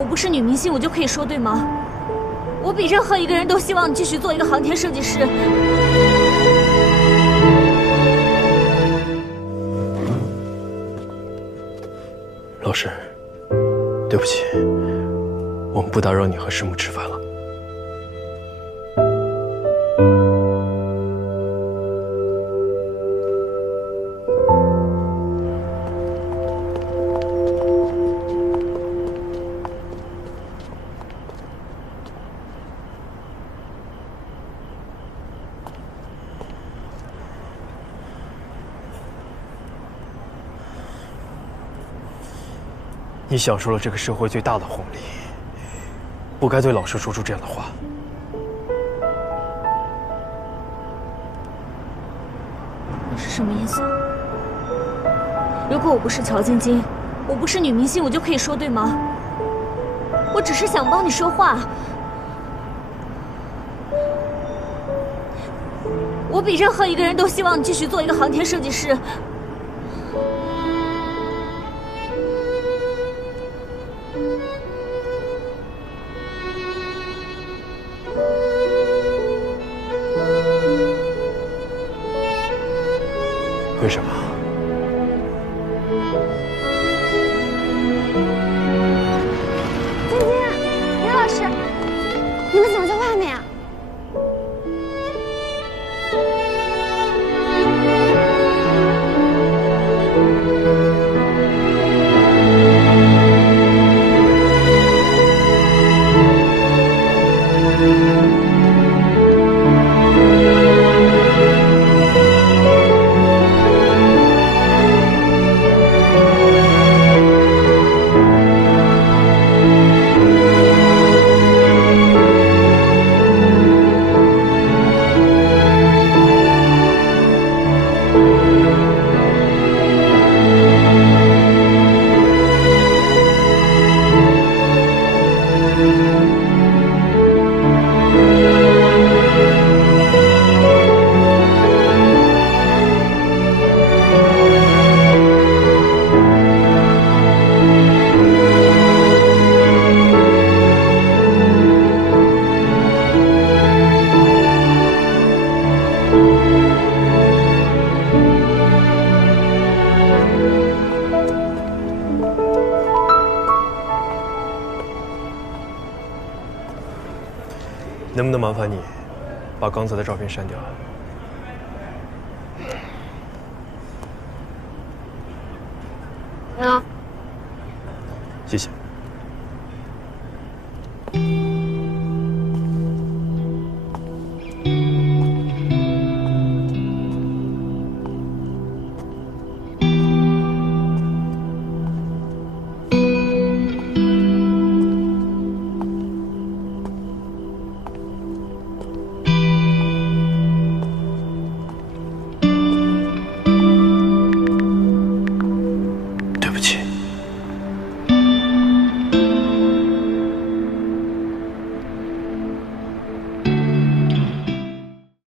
我不是女明星，我就可以说对吗？我比任何一个人都希望你继续做一个航天设计师。老师，对不起，我们不打扰你和师母吃饭了。 你享受了这个社会最大的红利，不该对老师说出这样的话。你是什么意思？如果我不是乔晶晶，我不是女明星，我就可以说对吗？我只是想帮你说话。我比任何一个人都希望你继续做一个航天设计师。 为什么？晶晶，刘老师，你们怎么在外面啊？能不能麻烦你把刚才的照片删掉？